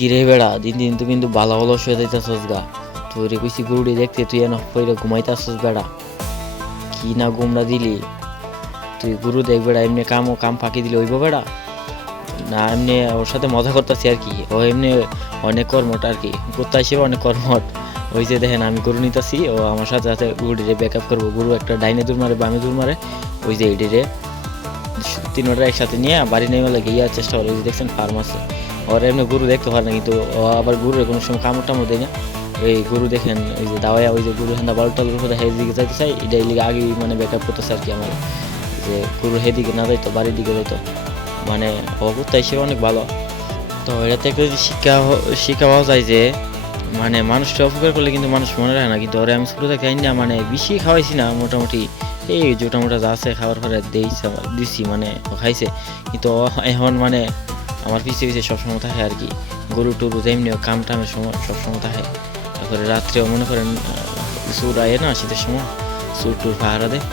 কিরে বেড়া দিন দিন তো কিন্তু ভালো ভালো শুয়ে যাইতেছস গা। তুই রে কইছি গরুটি দেখতে তুই এনে পইরে ঘুমাইতেছস বেড়া। কি না গুমরা দিলি তুই গরু দেখ বেড়া, এমনি কাম ফাঁকি দিলে হইব বেড়া? না এমনি ওর সাথে মজা করতেছি আর কি। ও এমনি অনেক কর্মট আর কি, কুত্তা হিসেবে অনেক কর্মট। ওই যে দেখেন আমি গরু নিতেছি, ও আমার সাথে সাথে গরুটিরে ব্যাক আপ করবো। গরু একটা ডাইনে দূর মারে বামে দূর মারে, ওই যে এটিরে তিনটা একসাথে নিয়ে বাড়ি নেমে লাগে ইয়ার চেষ্টা করে। ওই যে দেখছেন ফার্ম আছে ওর, এমনি গরু দেখতে পারে না, কিন্তু ও আবার গরুর কোনো সময় কামড় টামড় দেয় না। এই গরু দেখেন ওই যে দাওয়া, ওই যে গরু হ্যাঁ বালুটালের উপরে হেদিকে যাইতে চাই, এটাই লিগে আগে মানে ব্যাক আপ করতেছে আর কি আমার। যে গরু হেদিকে না যাইতো বাড়ির দিকে যাইতো, মানে অবস্থা হিসেবে অনেক ভালো। তো এটা থেকে যদি শিক্ষা পাওয়া যায় যে মানে মানুষটা অপকার করলে কিন্তু মানুষ মনে রাখে না। কিন্তু ওরা আমি ছোটো থেকে না মানে বেশি খাওয়াইছি না, মোটামুটি এই জোটা মোটা যা আছে খাবার পরে দিছি, মানে ও খাইছে। কিন্তু এখন মানে আমার পিছিয়ে পিছিয়ে সবসময় থাকে আর কি। গরু টরু এমনিও কাম টামের সময় সবসময় থাকে। তারপরে রাত্রেও মনে করেন চুর আয়ে না শীতের সময়, চুর টুর পাহারা দেয়।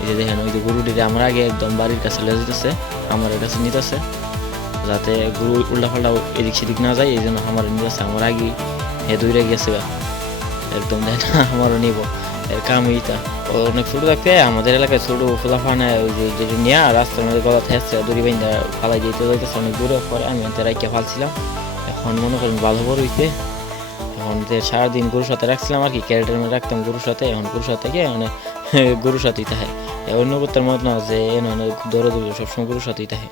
এই যে দেখেন ওই যে গরুটিকে আমার আগে একদম বাড়ির কাছে লেগে যেতেছে, আমার কাছে নিতেছে, যাতে গরু উল্টা পাল্টা এদিক সেদিক না যায়। এই জন্য আমার নিতেছে, আমার আগে দৌড়ে গেছে একদম। দেখ না আমারও নিব, এর কাম এইটা। ও অনেক ছোটো থাকতে আমাদের এলাকায় ছোটো খোলা ফানে ওই যে যেটা নিয়ে রাস্তার মধ্যে গলা থেঁচছে দড়ি বাইন্দা ফালাই যেতে যাইতেছে অনেক দূরে। পরে আমি ওতে রাইকে ফালছিলাম। এখন মনে করেন ভালো বড় হইতে, এখন যে সারাদিন গরুর সাথে রাখছিলাম আর কি, ক্যারেটের মধ্যে রাখতাম গরুর সাথে। এখন গরুর সাথে গিয়ে মানে গরুর সাথেই থাকে, অন্য করতার মত না যে দৌড়ে দৌড়ে সবসময় গরুর সাথেই থাকে।